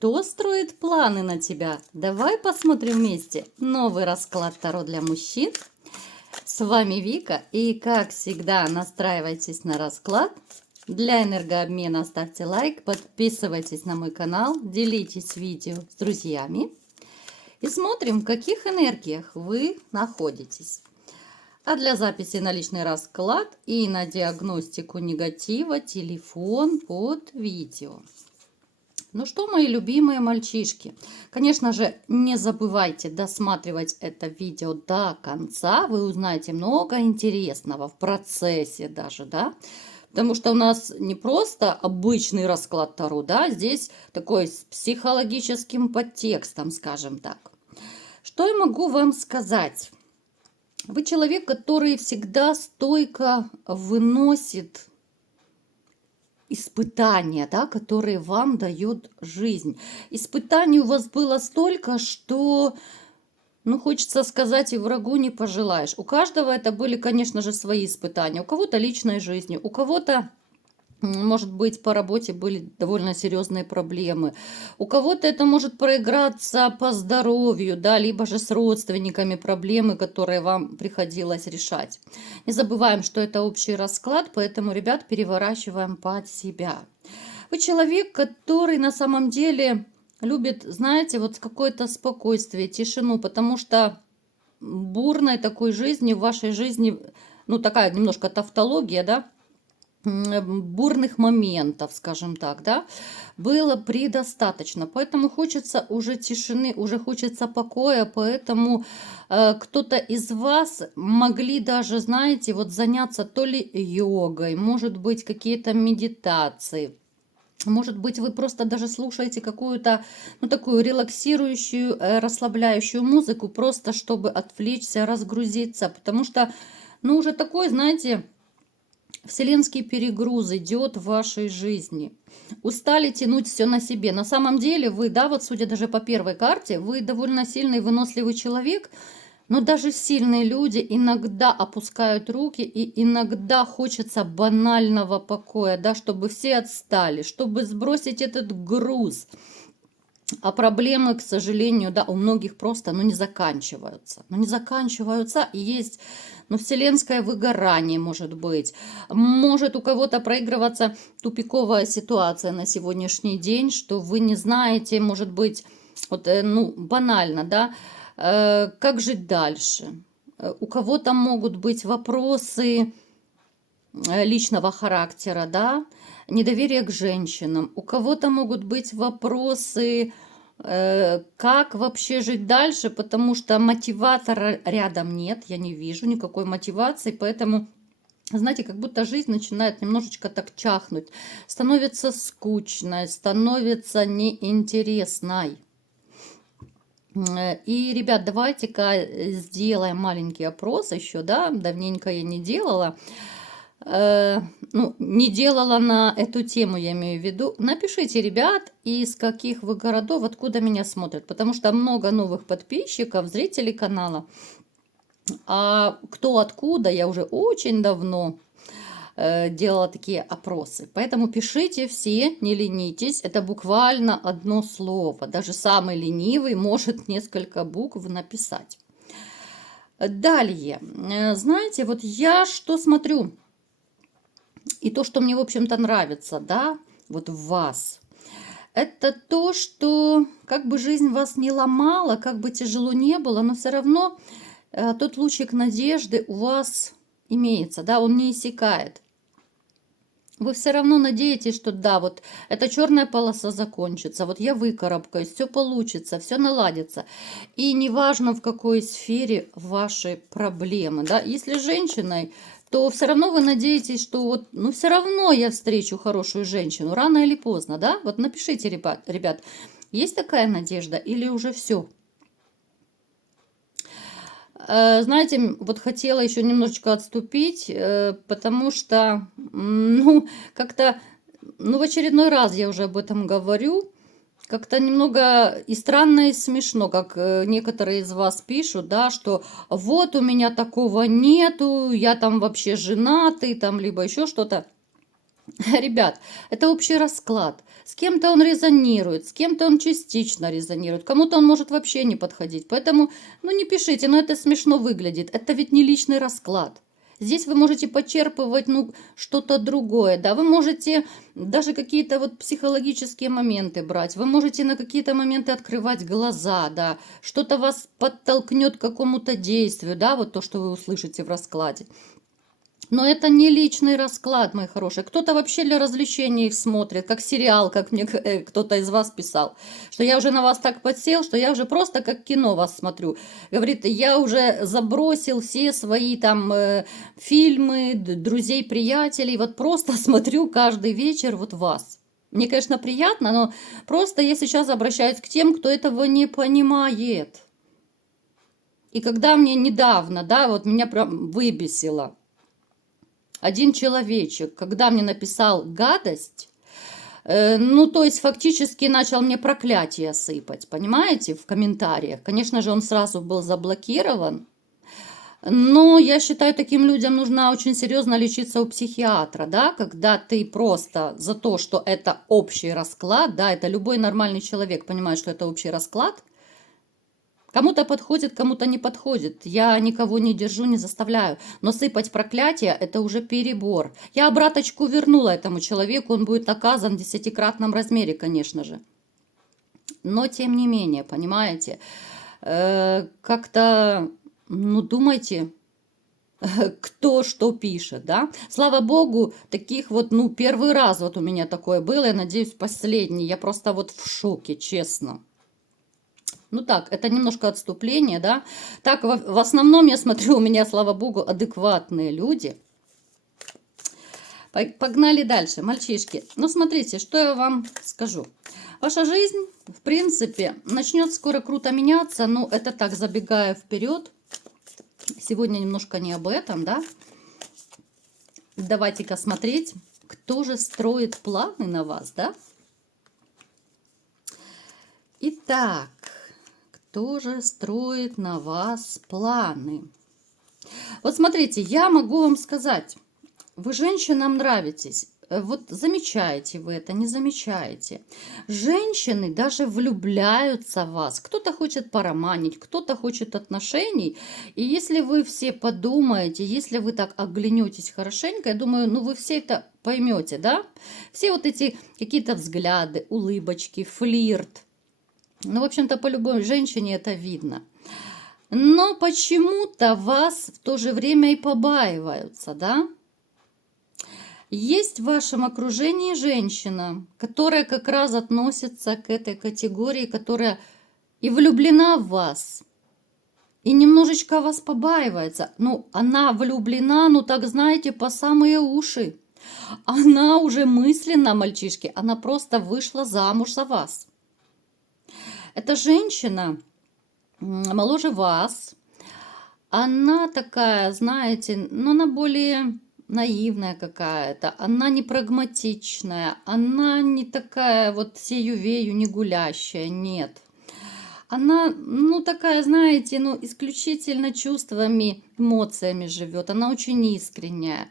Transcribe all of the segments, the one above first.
Кто строит планы на тебя? Давай посмотрим вместе новый расклад Таро для мужчин. С вами Вика, и как всегда настраивайтесь на расклад. Для энергообмена ставьте лайк, подписывайтесь на мой канал, делитесь видео с друзьями. И смотрим, в каких энергиях вы находитесь. А для записи на личный расклад и на диагностику негатива телефон под видео. Ну что, мои любимые мальчишки, конечно же, не забывайте досматривать это видео до конца. Вы узнаете много интересного в процессе даже, да. Потому что у нас не просто обычный расклад Таро, да, здесь такой с психологическим подтекстом, скажем так. Что я могу вам сказать? Вы человек, который всегда стойко выносит испытания, да, которые вам дает жизнь. Испытаний у вас было столько, что, ну, хочется сказать, и врагу не пожелаешь. У каждого это были, конечно же, свои испытания. У кого-то личной жизни, у кого-то, может быть, по работе были довольно серьезные проблемы. У кого-то это может проиграться по здоровью, да, либо же с родственниками проблемы, которые вам приходилось решать. Не забываем, что это общий расклад, поэтому, ребят, переворачиваем под себя. Вы человек, который на самом деле любит, знаете, вот какое-то спокойствие, тишину, потому что бурной такой жизни в вашей жизни, ну, такая немножко тавтология, да, бурных моментов, скажем так, да, было предостаточно. Поэтому хочется уже тишины, уже хочется покоя, поэтому кто-то из вас могли даже, знаете, вот заняться то ли йогой, может быть, какие-то медитации. Может быть, вы просто даже слушаете какую-то, ну, такую релаксирующую, расслабляющую музыку, просто чтобы отвлечься, разгрузиться, потому что, ну, уже такой, знаете, вселенский перегруз идет в вашей жизни. Устали тянуть все на себе. На самом деле вы, да, вот судя даже по первой карте, вы довольно сильный, выносливый человек, но даже сильные люди иногда опускают руки, и иногда хочется банального покоя, да, чтобы все отстали, чтобы сбросить этот груз. А проблемы, к сожалению, да, у многих просто, ну, не заканчиваются. Ну, не заканчиваются, и есть, ну, вселенское выгорание, может быть. Может у кого-то проигрываться тупиковая ситуация на сегодняшний день, что вы не знаете, может быть, вот, ну, банально, да, как жить дальше. У кого-то могут быть вопросы личного характера, да, недоверие к женщинам. У кого-то могут быть вопросы, как вообще жить дальше, потому что мотиватора рядом нет, я не вижу никакой мотивации, поэтому, знаете, как будто жизнь начинает немножечко так чахнуть, становится скучной, становится неинтересной. И, ребят, давайте-ка сделаем маленький опрос еще, да, давненько я не делала. Ну, не делала на эту тему, я имею в виду. Напишите, ребят, из каких вы городов, откуда меня смотрят, потому что много новых подписчиков, зрителей канала. А кто откуда, я уже очень давно делала такие опросы. Поэтому пишите все, не ленитесь. Это буквально одно слово. Даже самый ленивый может несколько букв написать. Далее, знаете, вот я что смотрю, и то, что мне, в общем-то, нравится, да, вот в вас, это то, что как бы жизнь вас не ломала, как бы тяжело не было, но все равно тот лучик надежды у вас имеется, да, он не иссякает. Вы все равно надеетесь, что да, вот эта черная полоса закончится, вот я выкарабкаюсь, все получится, все наладится. И неважно, в какой сфере ваши проблемы, да, если с женщиной, то все равно вы надеетесь, что вот, ну, все равно я встречу хорошую женщину, рано или поздно, да? Вот напишите, ребят, есть такая надежда или уже все? Знаете, вот хотела еще немножечко отступить, потому что, ну, как-то, ну, в очередной раз я уже об этом говорю, как-то немного и странно, и смешно, как некоторые из вас пишут, да, что вот у меня такого нету, я там вообще женатый, там, либо еще что-то. Ребят, это общий расклад. С кем-то он резонирует, с кем-то он частично резонирует, кому-то он может вообще не подходить. Поэтому, ну не пишите, но это смешно выглядит. Это ведь не личный расклад. Здесь вы можете почерпывать, ну, что-то другое, да, вы можете даже какие-то вот психологические моменты брать, вы можете на какие-то моменты открывать глаза, да, что-то вас подтолкнет к какому-то действию, да, вот то, что вы услышите в раскладе. Но это не личный расклад, мои хорошие. Кто-то вообще для развлечения их смотрит, как сериал, как мне кто-то из вас писал. Что я уже на вас так подсел, что я уже просто как кино вас смотрю. Говорит, я уже забросил все свои там фильмы, друзей, приятелей. Вот просто смотрю каждый вечер вот вас. Мне, конечно, приятно, но просто я сейчас обращаюсь к тем, кто этого не понимает. И когда мне недавно, да, вот меня прям выбесило. Один человечек, когда мне написал гадость, ну, то есть фактически начал мне проклятие сыпать, понимаете, в комментариях. Конечно же, он сразу был заблокирован, но я считаю, таким людям нужно очень серьезно лечиться у психиатра, да, когда ты просто за то, что это общий расклад, да, это любой нормальный человек понимает, что это общий расклад. Кому-то подходит, кому-то не подходит. Я никого не держу, не заставляю. Но сыпать проклятие– это уже перебор. Я обраточку вернула этому человеку, он будет наказан в 10-кратном размере, конечно же. Но тем не менее, понимаете, как-то, ну, думайте, кто что пишет, да. Слава богу, таких вот, ну, первый раз вот у меня такое было, я надеюсь, последний. Я просто вот в шоке, честно. Ну так, это немножко отступление, да. Так, в основном, я смотрю, у меня, слава богу, адекватные люди. Погнали дальше, мальчишки. Ну, смотрите, что я вам скажу. Ваша жизнь, в принципе, начнет скоро круто меняться. Ну, это так, забегая вперед. Сегодня немножко не об этом, да. Давайте-ка смотреть, кто же строит планы на вас, да. Итак. Кто же строит на вас планы? Вот смотрите, я могу вам сказать, вы женщинам нравитесь. Вот замечаете вы это, не замечаете. Женщины даже влюбляются в вас. Кто-то хочет пороманить, кто-то хочет отношений. И если вы все подумаете, если вы так оглянетесь хорошенько, я думаю, ну вы все это поймете, да? Все вот эти какие-то взгляды, улыбочки, флирт. Ну, в общем-то, по любой женщине это видно. Но почему-то вас в то же время и побаиваются, да? Есть в вашем окружении женщина, которая как раз относится к этой категории, которая и влюблена в вас, и немножечко вас побаивается. Ну, она влюблена, ну так знаете, по самые уши. Она уже мысленно, мальчишки, она просто вышла замуж за вас. Эта женщина моложе вас. Она такая, знаете, ну она более наивная какая-то, она не прагматичная, она не такая вот сею-вею, не гулящая, нет. Она, ну такая, знаете, ну исключительно чувствами, эмоциями живет, она очень искренняя.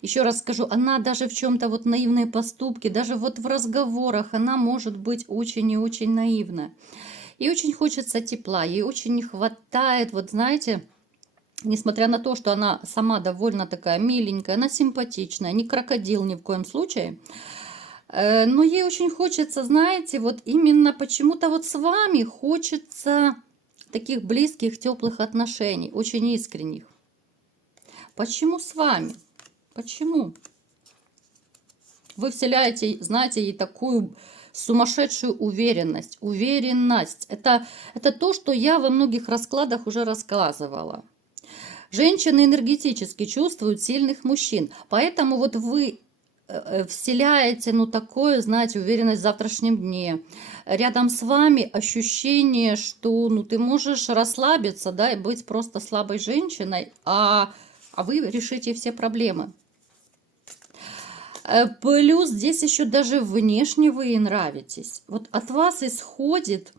Еще раз скажу, она даже в чем-то вот наивные поступки, даже вот в разговорах, она может быть очень и очень наивна. Ей очень хочется тепла, ей очень не хватает, вот знаете, несмотря на то, что она сама довольно такая миленькая, она симпатичная, не крокодил ни в коем случае, но ей очень хочется, знаете, вот именно почему-то вот с вами хочется таких близких, теплых отношений, очень искренних. Почему с вами? Почему? Вы вселяете, знаете, ей такую сумасшедшую уверенность. Уверенность. Это то, что я во многих раскладах уже рассказывала. Женщины энергетически чувствуют сильных мужчин. Поэтому вот вы вселяете, ну, такое, знаете, уверенность в завтрашнем дне. Рядом с вами ощущение, что, ну, ты можешь расслабиться, да, и быть просто слабой женщиной, а вы решите все проблемы. Плюс здесь еще даже внешне вы ей нравитесь. Вот от вас исходит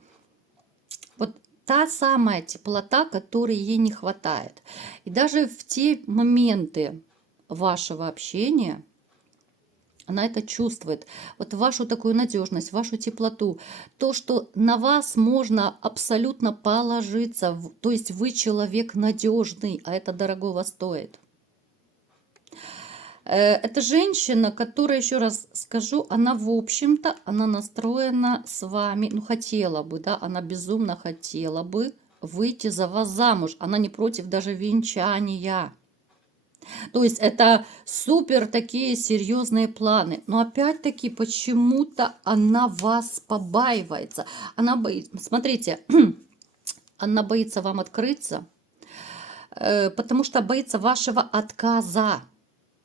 вот та самая теплота, которой ей не хватает. И даже в те моменты вашего общения Она это чувствует. Вот вашу такую надежность, вашу теплоту. То, что на вас можно абсолютно положиться. То есть вы человек надежный, а это дорогого стоит. Это женщина, которая, еще раз скажу, она, в общем-то, она настроена с вами, ну, хотела бы, да, она безумно хотела бы выйти за вас замуж. Она не против даже венчания. То есть это супер такие серьезные планы. Но опять-таки почему-то она вас побаивается. Она боится, смотрите, она боится вам открыться, потому что боится вашего отказа.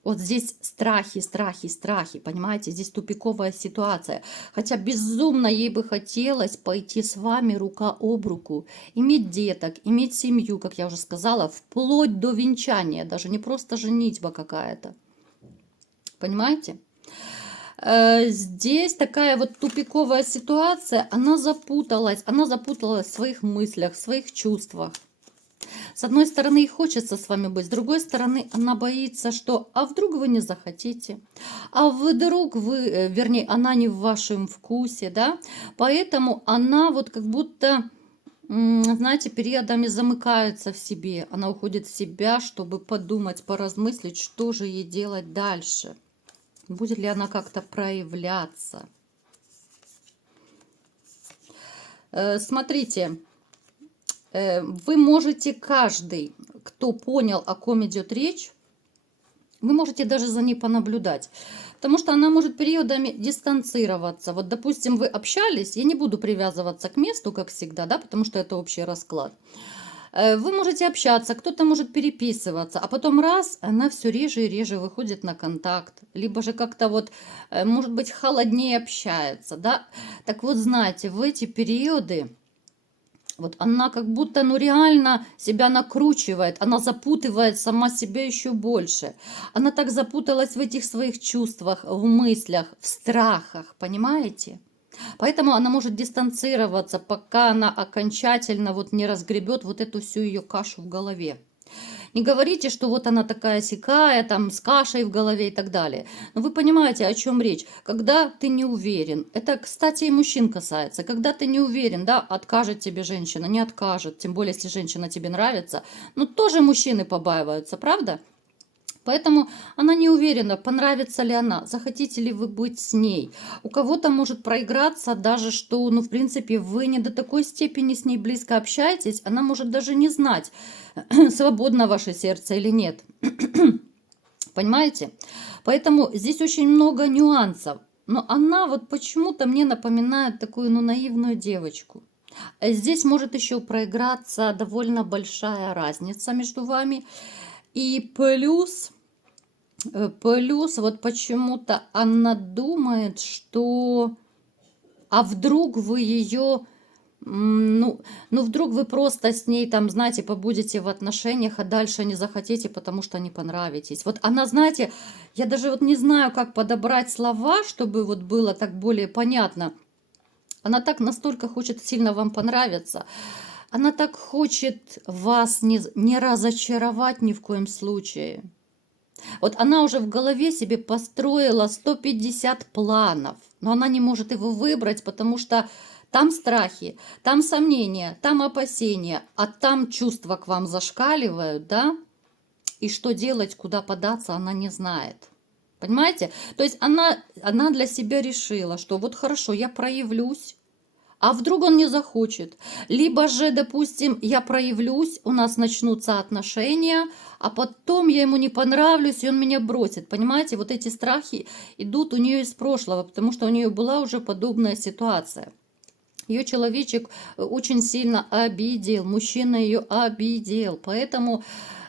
Вот здесь страхи, страхи, страхи, понимаете, здесь тупиковая ситуация. Хотя безумно ей бы хотелось пойти с вами рука об руку, иметь деток, иметь семью, как я уже сказала, вплоть до венчания, даже не просто женитьба какая-то. Понимаете? Здесь такая вот тупиковая ситуация, она запуталась в своих мыслях, в своих чувствах. С одной стороны, ей хочется с вами быть, с другой стороны, она боится, что а вдруг вы не захотите, а вдруг вы, вернее, она не в вашем вкусе, да, поэтому она вот как будто, знаете, периодами замыкается в себе, она уходит в себя, чтобы подумать, поразмыслить, что же ей делать дальше, будет ли она как-то проявляться. Смотрите. Вы можете, каждый, кто понял, о ком идет речь, вы можете даже за ней понаблюдать. Потому что она может периодами дистанцироваться. Вот, допустим, вы общались, я не буду привязываться к месту, как всегда, да, потому что это общий расклад. Вы можете общаться, кто-то может переписываться, а потом раз, она все реже и реже выходит на контакт. Либо же как-то вот, может быть, холоднее общается, да. Так вот, знаете, в эти периоды вот она как будто, ну реально себя накручивает, она запутывает сама себя еще больше. Она так запуталась в этих своих чувствах, в мыслях, в страхах, понимаете? Поэтому она может дистанцироваться, пока она окончательно вот не разгребет вот эту всю ее кашу в голове. Не говорите, что вот она такая сякая, там, с кашей в голове и так далее. Но вы понимаете, о чем речь. Когда ты не уверен, это, кстати, и мужчин касается. Когда ты не уверен, да, откажет тебе женщина, не откажет, тем более, если женщина тебе нравится. Но тоже мужчины побаиваются, правда? Поэтому она не уверена, понравится ли она, захотите ли вы быть с ней. У кого-то может проиграться даже, что, ну, в принципе, вы не до такой степени с ней близко общаетесь, она может даже не знать, свободно ваше сердце или нет. Понимаете? Поэтому здесь очень много нюансов. Но она вот почему-то мне напоминает такую, ну, наивную девочку. Здесь может еще проиграться довольно большая разница между вами. И плюс вот почему-то она думает, что а вдруг вы ее, ну вдруг вы просто с ней там, знаете, побудете в отношениях, а дальше не захотите, потому что не понравитесь. Вот она, знаете, я даже вот не знаю, как подобрать слова, чтобы вот было так более понятно. Она так настолько хочет сильно вам понравиться. Она так хочет вас не разочаровать ни в коем случае. Вот она уже в голове себе построила 150 планов, но она не может его выбрать, потому что там страхи, там сомнения, там опасения, а там чувства к вам зашкаливают, да? И что делать, куда податься, она не знает. Понимаете? То есть она для себя решила, что вот хорошо, я проявлюсь, а вдруг он не захочет? Либо же, допустим, я проявлюсь, у нас начнутся отношения, а потом я ему не понравлюсь, и он меня бросит. Понимаете, вот эти страхи идут у нее из прошлого, потому что у нее была уже подобная ситуация. Ее человечек очень сильно обидел, мужчина ее обидел. Поэтому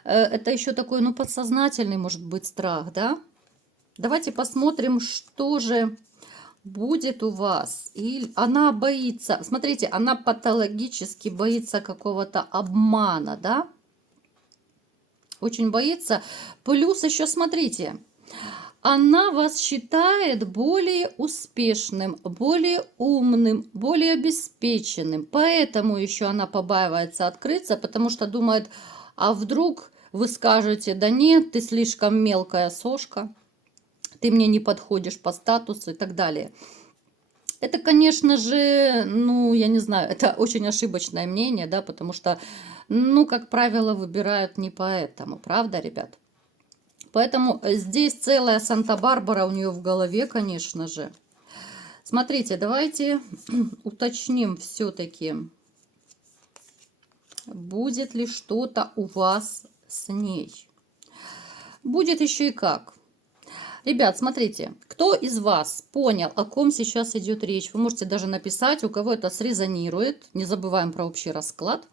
это еще такой, ну, подсознательный, может быть, страх, да? Давайте посмотрим, что же будет у вас. И она боится, смотрите, она патологически боится какого-то обмана, да? Очень боится. Плюс еще, смотрите, она вас считает более успешным, более умным, более обеспеченным. Поэтому еще она побаивается открыться, потому что думает, а вдруг вы скажете, да нет, ты слишком мелкая сошка. ты мне не подходишь по статусу и так далее. Это, конечно же, ну, я не знаю, это очень ошибочное мнение, да, потому что, ну, как правило, выбирают не поэтому, правда, ребят? Поэтому здесь целая Санта-Барбара у нее в голове, конечно же. Смотрите, давайте уточним все-таки, будет ли что-то у вас с ней. Будет еще и как. Ребят, смотрите, кто из вас понял, о ком сейчас идет речь? Вы можете даже написать, у кого это срезонирует. Не забываем про общий расклад.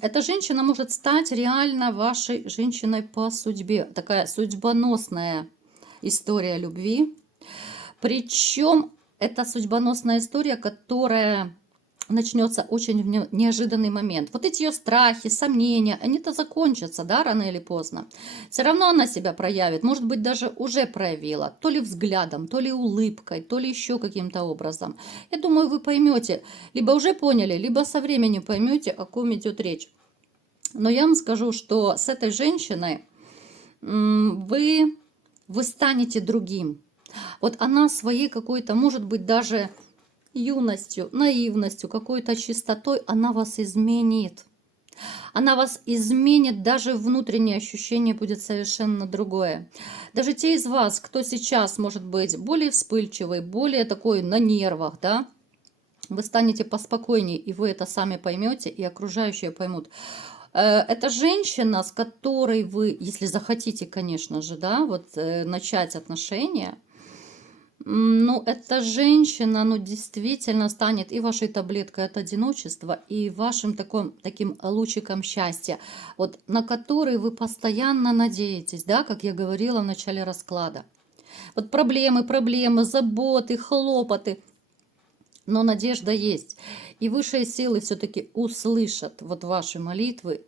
Эта женщина может стать реально вашей женщиной по судьбе. Такая судьбоносная история любви. Причем это судьбоносная история, которая начнется очень в неожиданный момент. Вот эти ее страхи, сомнения, они-то закончатся, да, рано или поздно. Все равно она себя проявит, может быть, даже уже проявила, то ли взглядом, то ли улыбкой, то ли еще каким-то образом. Я думаю, вы поймете, либо уже поняли, либо со временем поймете, о ком идет речь. Но я вам скажу, что с этой женщиной вы станете другим. Вот она своей какой-то, может быть, даже юностью, наивностью, какой-то чистотой, она вас изменит. Она вас изменит, даже внутреннее ощущение будет совершенно другое. Даже те из вас, кто сейчас может быть более вспыльчивый, более такой на нервах, да, вы станете поспокойнее, и вы это сами поймете, и окружающие поймут. Это женщина, с которой вы, если захотите, конечно же, да, вот начать отношения, ну, эта женщина, ну, действительно станет и вашей таблеткой от одиночества, и вашим таким лучиком счастья, вот на который вы постоянно надеетесь, да, как я говорила в начале расклада. Вот проблемы, заботы, хлопоты, но надежда есть. И высшие силы все-таки услышат вот ваши молитвы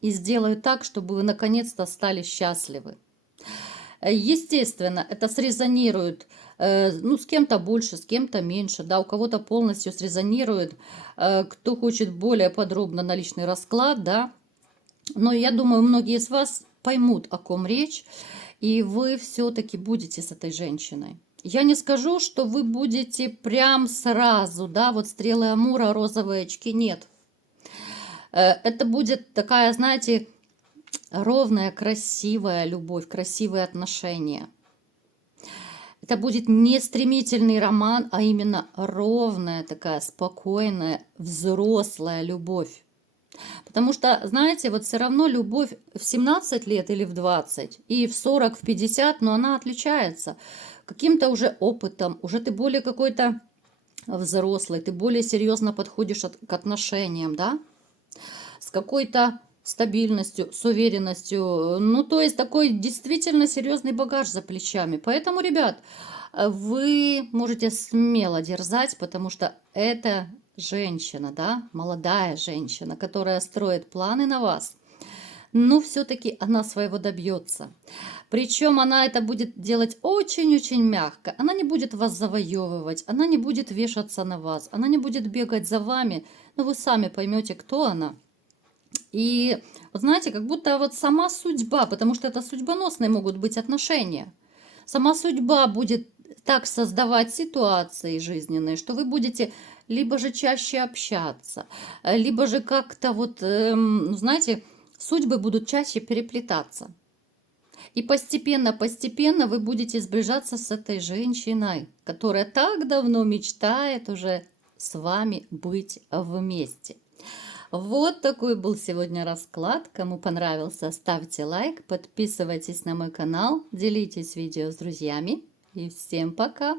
и сделают так, чтобы вы наконец-то стали счастливы. Естественно, это срезонирует, ну, с кем-то больше, с кем-то меньше, да, у кого-то полностью срезонирует, кто хочет более подробно на личный расклад, да, но я думаю, многие из вас поймут, о ком речь, и вы все-таки будете с этой женщиной. Я не скажу, что вы будете прям сразу, да, вот стрелы Амура, розовые очки, нет. Это будет такая, знаете, ровная, красивая любовь, красивые отношения. Это будет не стремительный роман, а именно ровная, такая спокойная, взрослая любовь. Потому что, знаете, вот все равно любовь в 17 лет или в 20, и в 40, в 50, но она отличается каким-то уже опытом, уже ты более какой-то взрослый, ты более серьезно подходишь к отношениям, да, с какой-то стабильностью, с уверенностью. Ну, то есть такой действительно серьезный багаж за плечами. Поэтому, ребят, вы можете смело дерзать, потому что это женщина, да, молодая женщина, которая строит планы на вас. Но все-таки она своего добьется. Причем она это будет делать очень-очень мягко. Она не будет вас завоевывать, она не будет вешаться на вас, она не будет бегать за вами. Но вы сами поймете, кто она. И, вот знаете, как будто вот сама судьба, потому что это судьбоносные могут быть отношения, сама судьба будет так создавать ситуации жизненные, что вы будете либо же чаще общаться, либо же как-то вот, ну, знаете, судьбы будут чаще переплетаться. И постепенно вы будете сближаться с этой женщиной, которая так давно мечтает уже с вами быть вместе. Вот такой был сегодня расклад. Кому понравился, ставьте лайк, подписывайтесь на мой канал, делитесь видео с друзьями. И всем пока!